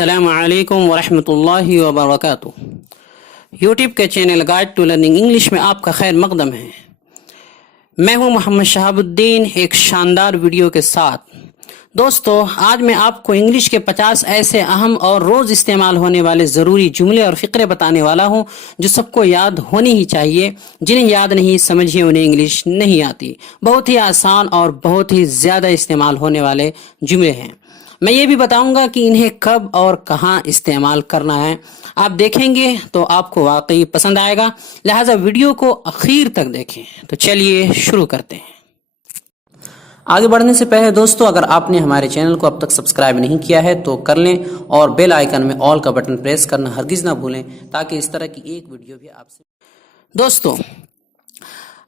अस्सलाम वालेकुम वरहमतुल्लाहि वबरकातुह। यूट्यूब के channel guide to learning English में आपका खैर मकदम है। मैं हूं मोहम्मद शहाबुद्दीन एक शानदार वीडियो के साथ। दोस्तों, आज मैं आपको इंग्लिश के 50 ऐसे अहम और रोज़ इस्तेमाल होने वाले ज़रूरी जुमले और फ़िक्रे बताने वाला हूं जो सबको याद होनी ही चाहिए। जिन्हें याद नहीं, समझिए उन्हें इंग्लिश नहीं आती। बहुत ही आसान और बहुत ही ज़्यादा इस्तेमाल होने वाले जुमले हैं। मैं ये भी बताऊंगा कि इन्हें कब और कहाँ इस्तेमाल करना है। आप देखेंगे तो आपको वाकई पसंद आएगा, लिहाजा वीडियो को आखिर तक देखें। तो चलिए शुरू करते हैं। आगे बढ़ने से पहले दोस्तों, अगर आपने हमारे चैनल को अब तक सब्सक्राइब नहीं किया है तो कर लें और बेल आइकन में ऑल का बटन प्रेस करना हरगिज़ ना भूलें, ताकि इस तरह की एक वीडियो भी आपसे। दोस्तों,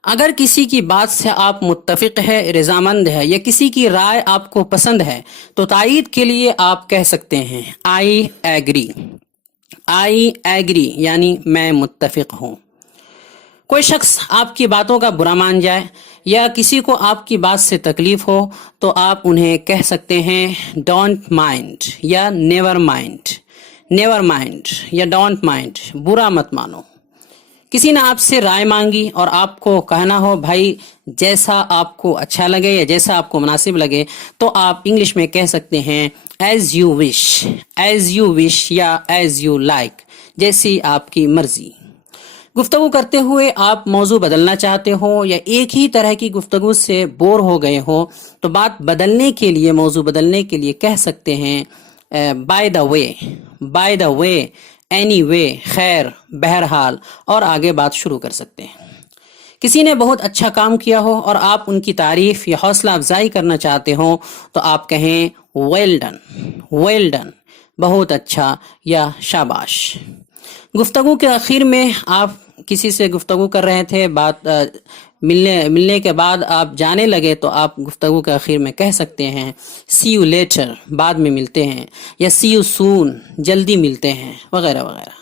अगर किसी की बात से आप मुत्तफिक है, रजामंद है या किसी की राय आपको पसंद है तो तायीद के लिए आप कह सकते हैं आई एग्री। आई एग्री यानी मैं मुत्तफिक हूँ। कोई शख्स आपकी बातों का बुरा मान जाए या किसी को आपकी बात से तकलीफ हो तो आप उन्हें कह सकते हैं डोंट माइंड या नेवर माइंड। नेवर माइंड या डोंट माइंड, बुरा मत मानो। किसी ने आपसे राय मांगी और आपको कहना हो भाई जैसा आपको अच्छा लगे या जैसा आपको मुनासिब लगे, तो आप इंग्लिश में कह सकते हैं as you wish. As you wish या एज यू लाइक, जैसी आपकी मर्जी। गुफ्तगू करते हुए आप मौजू बदलना चाहते हो या एक ही तरह की गुफ्तगू से बोर हो गए हो तो बात बदलने के लिए, मौजू बदलने के लिए कह सकते हैं by the way. By the way, any way, खैर, बहरहाल, और आगे बात शुरू कर सकते हैं। किसी ने बहुत अच्छा काम किया हो और आप उनकी तारीफ या हौसला अफजाई करना चाहते हो तो आप कहें वेल डन। वेल डन, बहुत अच्छा या शाबाश। गुफ्तगू के आखिर में आप किसी से गुफ्तगू कर रहे थे, बात मिलने के बाद आप जाने लगे तो आप गुफ्तगू के आखिर में कह सकते हैं सी यू लेटर, बाद में मिलते हैं, या सी यू सून, जल्दी मिलते हैं, वगैरह वगैरह।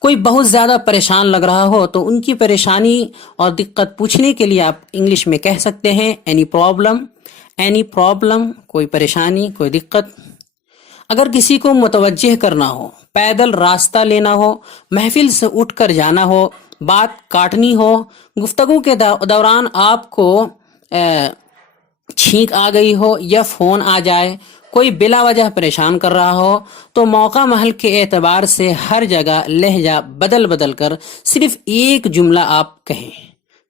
कोई बहुत ज़्यादा परेशान लग रहा हो तो उनकी परेशानी और दिक्कत पूछने के लिए आप इंग्लिश में कह सकते हैं एनी प्रॉब्लम। एनी प्रॉब्लम, कोई परेशानी, कोई दिक्कत। अगर किसी को मुतवज्जिह करना हो, पैदल रास्ता लेना हो, महफिल से उठकर जाना हो, बात काटनी हो, गुफ्तगू के दौरान आपको छींक आ गई हो या फ़ोन आ जाए, कोई बिला वजह परेशान कर रहा हो, तो मौका महल के एतबार से हर जगह लहजा बदल बदल कर सिर्फ एक जुमला आप कहें,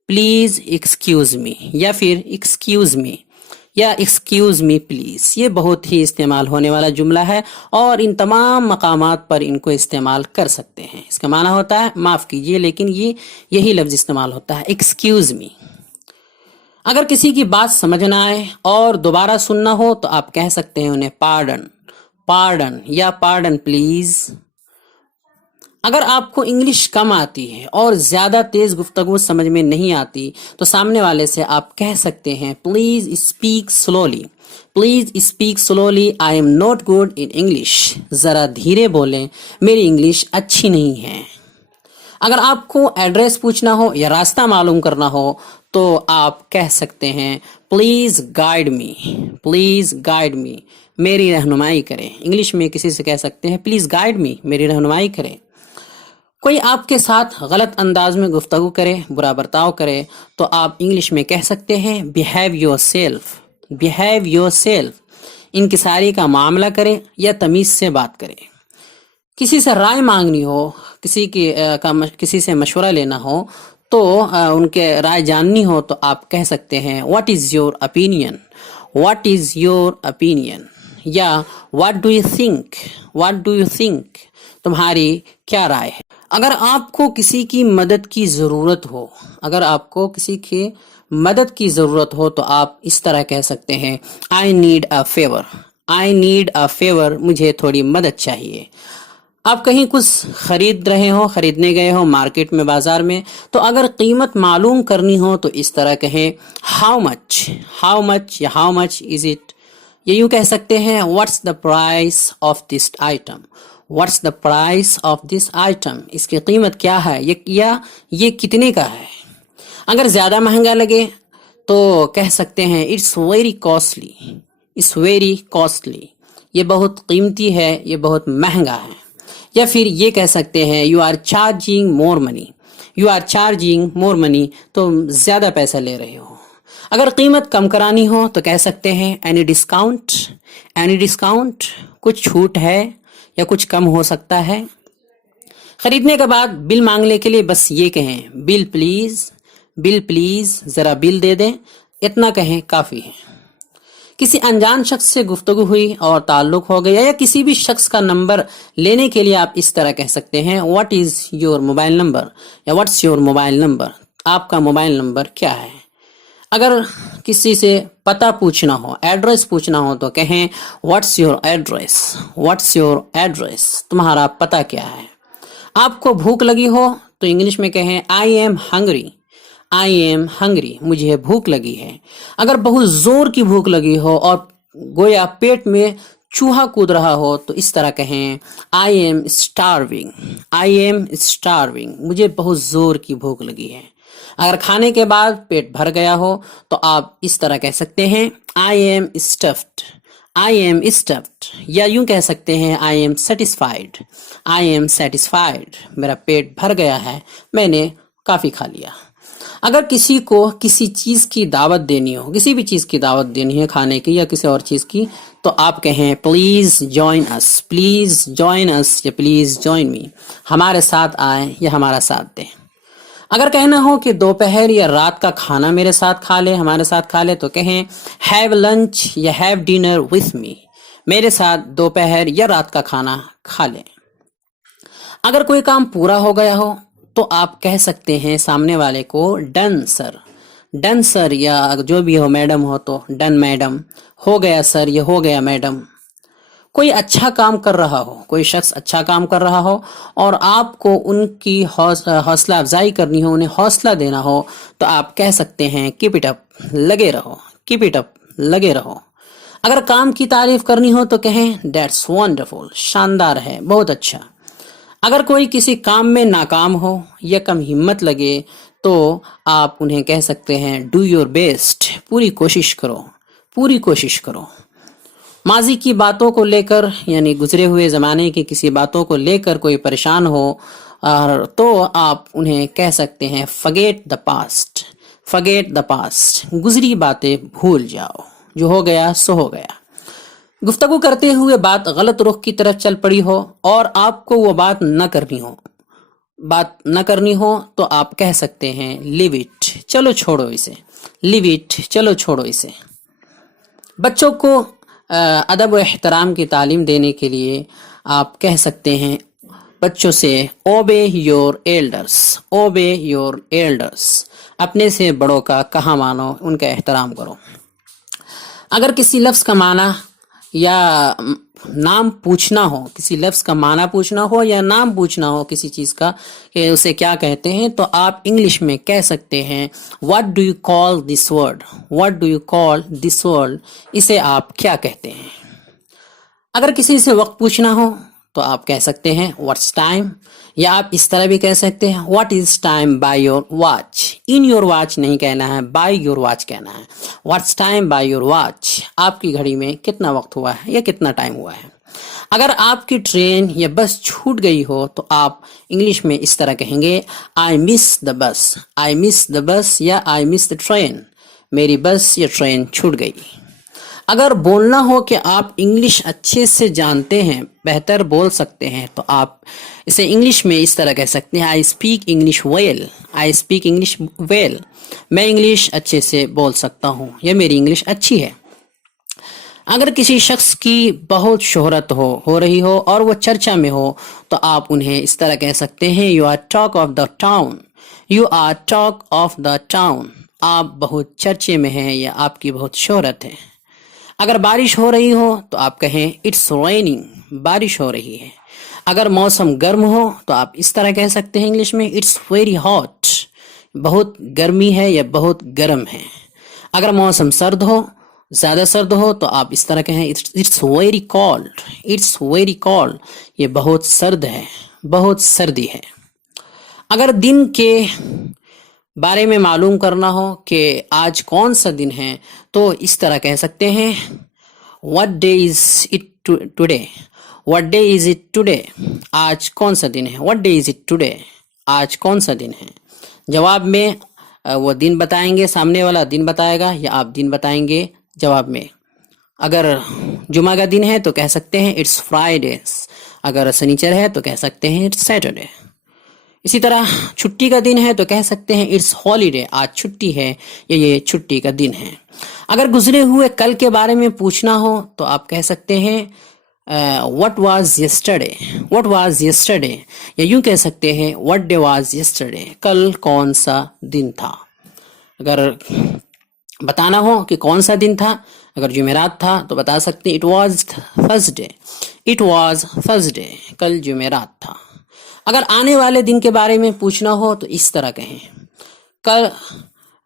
प्लीज़ एक्सक्यूज़ मी, या फिर एक्सक्यूज़ मी, या एक्सक्यूज़ मी प्लीज़। ये बहुत ही इस्तेमाल होने वाला जुमला है और इन तमाम मकामात पर इनको इस्तेमाल कर सकते हैं। इसका माना होता है माफ़ कीजिए, लेकिन यही लफ्ज़ इस्तेमाल होता है एक्सक्यूज़ मी। अगर किसी की बात समझ ना आए और दोबारा सुनना हो तो आप कह सकते हैं उन्हें पार्डन। पार्डन या पार्डन प्लीज़। अगर आपको इंग्लिश कम आती है और ज़्यादा तेज़ गुफ्तगू समझ में नहीं आती तो सामने वाले से आप कह सकते हैं please speak slowly. Please speak slowly, I am not good in English. ज़रा धीरे बोलें, मेरी इंग्लिश अच्छी नहीं है। अगर आपको एड्रेस पूछना हो या रास्ता मालूम करना हो तो आप कह सकते हैं please guide me. Please guide me, मेरी रहनुमाई करें। इंग्लिश में किसी से कह सकते हैं प्लीज़ गाइड मी, मेरी रहनुमाई करें। कोई आपके साथ गलत अंदाज में गुफ्तगू करे, बुरा बर्ताव करे, तो आप इंग्लिश में कह सकते हैं behave yourself. Behave yourself, इनकिसारी का मामला करें या तमीज़ से बात करें। किसी से राय मांगनी हो, किसी से मशवरा लेना हो तो उनके राय जाननी हो तो आप कह सकते हैं what is your opinion. What is your opinion, या what do you think. What do you think, तुम्हारी क्या राय है। अगर आपको किसी की मदद की ज़रूरत हो, अगर आपको किसी की मदद की ज़रूरत हो तो आप इस तरह कह सकते हैं I need a favour. I need a favour, मुझे थोड़ी मदद चाहिए। आप कहीं कुछ खरीद रहे हो, खरीदने गए हो मार्केट में, बाजार में, तो अगर कीमत मालूम करनी हो तो इस तरह कहें हाउ मच। हाउ मच या हाउ मच इज़ इट, ये यूँ कह सकते हैं what's the price of this item. What's the price of this item, इसकी कीमत क्या है, ये कितने का है। अगर ज़्यादा महंगा लगे तो कह सकते हैं it's very costly. It's very costly, یہ بہت قیمتی ہے، یہ بہت مہنگا ہے. یا پھر یہ کہہ سکتے ہیں you are charging more money, you are charging more money, تو زیادہ پیسہ لے رہے ہو. اگر قیمت کم کرانی ہو تو کہہ سکتے ہیں اینی ڈسکاؤنٹ، اینی ڈسکاؤنٹ، کچھ چھوٹ ہے یا کچھ کم ہو سکتا ہے. خریدنے کے بعد بل مانگنے کے لیے بس یہ کہیں بل پلیز، بل پلیز، ذرا بل دے دیں، اتنا کہیں کافی ہے. کسی انجان شخص سے گفتگو ہوئی اور تعلق ہو گیا، یا کسی بھی شخص کا نمبر لینے کے لیے آپ اس طرح کہہ سکتے ہیں what is your mobile number, یا واٹس یور موبائل نمبر، آپ کا موبائل نمبر کیا ہے. اگر کسی سے پتہ پوچھنا ہو، ایڈریس پوچھنا ہو تو کہیں what's your address, what's your address, تمہارا پتہ کیا ہے. آپ کو بھوک لگی ہو تو انگلش میں کہیں I am hungry, I am hungry, مجھے بھوک لگی ہے. اگر بہت زور کی بھوک لگی ہو اور گویا پیٹ میں چوہا کود رہا ہو تو اس طرح کہیں I M starving, I am starving, مجھے بہت زور کی بھوک لگی ہے. اگر کھانے کے بعد پیٹ بھر گیا ہو تو آپ اس طرح کہہ سکتے ہیں آئی ایم اسٹفڈ، آئی ایم اسٹفڈ، یا یوں کہہ سکتے ہیں I am satisfied, I am satisfied, میرا پیٹ بھر گیا ہے، میں نے کافی کھا لیا. اگر کسی کو کسی چیز کی دعوت دینی ہو، کسی بھی چیز کی دعوت دینی ہے، کھانے کی یا کسی اور چیز کی، تو آپ کہیں please join us, please join us, یا پلیز جوائن می، ہمارے ساتھ آئیں یا ہمارا ساتھ دیں. اگر کہنا ہو کہ دوپہر یا رات کا کھانا میرے ساتھ کھا لے، ہمارے ساتھ کھا لے، تو کہیں ہیو لنچ یا ہیو ڈنر وتھ می، میرے ساتھ دوپہر یا رات کا کھانا کھا لیں. اگر کوئی کام پورا ہو گیا ہو تو آپ کہہ سکتے ہیں سامنے والے کو ڈن سر، ڈن سر، یا جو بھی ہو، میڈم ہو تو ڈن میڈم، ہو گیا سر یا ہو گیا میڈم. کوئی اچھا کام کر رہا ہو، کوئی شخص اچھا کام کر رہا ہو اور آپ کو ان کی حوصلہ افزائی کرنی ہو، انہیں حوصلہ دینا ہو، تو آپ کہہ سکتے ہیں کیپ اٹ اپ، لگے رہو، کیپ اٹ اپ، لگے رہو. اگر کام کی تعریف کرنی ہو تو کہیں دیٹس ونڈرفل، شاندار ہے، بہت اچھا. اگر کوئی کسی کام میں ناکام ہو یا کم ہمت لگے تو آپ انہیں کہہ سکتے ہیں ڈو یور بیسٹ، پوری کوشش کرو، پوری کوشش کرو. ماضی کی باتوں کو لے کر، یعنی گزرے ہوئے زمانے کی کسی باتوں کو لے کر کوئی پریشان ہو تو آپ انہیں کہہ سکتے ہیں forget the past، forget the past، گزری باتیں بھول جاؤ، جو ہو گیا سو ہو گیا. گفتگو کرتے ہوئے بات غلط رخ کی طرف چل پڑی ہو اور آپ کو وہ بات نہ کرنی ہو تو آپ کہہ سکتے ہیں لیو اٹ، چلو چھوڑو اسے، لیو اٹ، چلو چھوڑو اسے. بچوں کو ادب و احترام کی تعلیم دینے کے لیے آپ کہہ سکتے ہیں بچوں سے obey your elders, obey your elders, اپنے سے بڑوں کا کہا مانو، ان کا احترام کرو. اگر کسی لفظ کا معنی یا نام پوچھنا ہو، کسی لفظ کا معنی پوچھنا ہو یا نام پوچھنا ہو کسی چیز کا کہ اسے کیا کہتے ہیں، تو آپ انگلش میں کہہ سکتے ہیں what do you call this word, what do you call this word, اسے آپ کیا کہتے ہیں. اگر کسی سے وقت پوچھنا ہو تو آپ کہہ سکتے ہیں واٹس ٹائم، یا آپ اس طرح بھی کہہ سکتے ہیں what is time by your watch, in your watch نہیں کہنا ہے، بائی یور واچ کہنا ہے. What's time by your watch, آپ کی گھڑی میں کتنا وقت ہوا ہے یا کتنا ٹائم ہوا ہے. اگر آپ کی ٹرین یا بس چھوٹ گئی ہو تو آپ انگلش میں اس طرح کہیں گے آئی مس دا بس، آئی مس دا بس، یا آئی مس دا ٹرین، میری بس یا ٹرین چھوٹ گئی. اگر بولنا ہو کہ آپ انگلش اچھے سے جانتے ہیں، بہتر بول سکتے ہیں، تو آپ اسے انگلش میں اس طرح کہہ سکتے ہیں I speak English well, I speak English well, میں انگلش اچھے سے بول سکتا ہوں یا میری انگلش اچھی ہے. اگر کسی شخص کی بہت شہرت ہو رہی ہو اور وہ چرچا میں ہو تو آپ انہیں اس طرح کہہ سکتے ہیں you are talk of the town, you are talk of the town, آپ بہت چرچے میں ہیں یا آپ کی بہت شہرت ہے. اگر بارش ہو رہی ہو تو آپ کہیں اٹس ریننگ، بارش ہو رہی ہے. اگر موسم گرم ہو تو آپ اس طرح کہہ سکتے ہیں انگلش میں اٹس ویری ہاٹ، بہت گرمی ہے یا بہت گرم ہے. اگر موسم سرد ہو، زیادہ سرد ہو، تو آپ اس طرح کہیں it's very cold, it's very cold, یہ بہت سرد ہے، بہت سردی ہے. اگر دن کے بارے میں معلوم کرنا ہو کہ آج کون سا دن ہے تو اس طرح کہہ سکتے ہیں what day is it today? What day is it today? आज कौन सा दिन है? What day is it today? आज कौन सा दिन है? जवाब में वो दिन बताएंगे, सामने वाला दिन बताएगा या आप दिन बताएंगे जवाब में। अगर जुमा का दिन है तो कह सकते हैं इट्स फ्राइडे, अगर शनिचर है तो कह सकते हैं इट्स सैटरडे। इसी तरह छुट्टी का दिन है तो कह सकते हैं इट्स हॉलीडे, आज छुट्टी है या ये छुट्टी का दिन है। अगर गुजरे हुए कल के बारे में पूछना हो तो आप कह सकते हैं what was yesterday, what was yesterday, या यूं कह सकते हैं व्हाट डे वाज यस्टरडे, कल कौन सा दिन था। अगर बताना हो कि कौन सा दिन था, अगर जुमेरात था तो बता सकते हैं it was Thursday, it was Thursday, कल जुमेरात था। अगर आने वाले दिन के बारे में पूछना हो तो इस तरह कहें, कल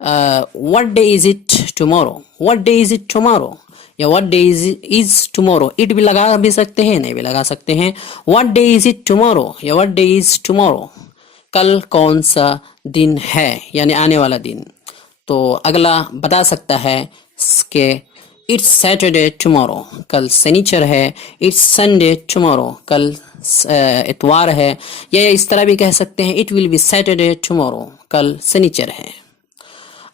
what day is it tomorrow, what day is it tomorrow, या what day is tomorrow, it भी लगा भी सकते हैं, नहीं भी लगा सकते हैं। What day is it tomorrow या व्हाट डे इज टुमारो, कल कौन सा दिन है यानी आने वाला दिन। तो अगला बता सकता है कि इट्स सैटरडे टुमारो, कल शनिचर है। इट्स संडे टुमारो, कल इतवार है। या इस तरह भी कह सकते हैं it will be Saturday tomorrow, कल शनिचर है।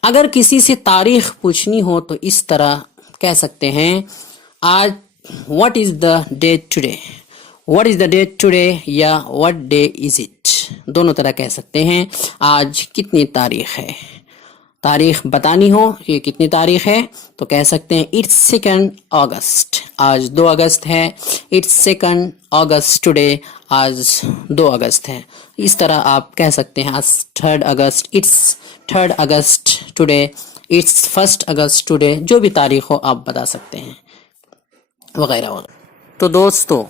अगर किसी से तारीख पूछनी हो तो इस तरह कह सकते हैं आज what is the date today, what is the date today या व्हाट डे इज इट, दोनों तरह कह सकते हैं। आज कितनी तारीख है, तारीख बतानी हो कि कितनी तारीख है तो कह सकते हैं इट्स 2 अगस्त, आज 2 अगस्त है। इट्स 2 अगस्त टुडे, आज 2 अगस्त है। इस तरह आप कह सकते हैं आज 3 अगस्त, it's 3 August today, it's 1 August today, जो भी तारीख हो आप बता सकते हैं वगैरह वगैरह। तो दोस्तों,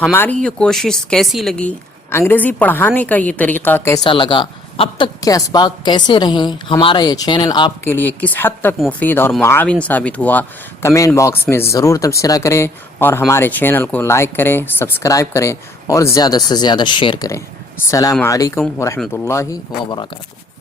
हमारी ये कोशिश कैसी लगी, अंग्रेज़ी पढ़ाने का ये तरीक़ा कैसा लगा, अब तक के असबाक कैसे रहें, हमारा ये चैनल आपके लिए किस हद तक मुफीद और मुआविन साबित हुआ, कमेंट बॉक्स में ज़रूर तबसरा करें और हमारे चैनल को लाइक करें, सब्सक्राइब करें और ज़्यादा से ज़्यादा शेयर करें। अस्सलामु अलैकुम व रहमतुल्लाहि व बरकातुहू।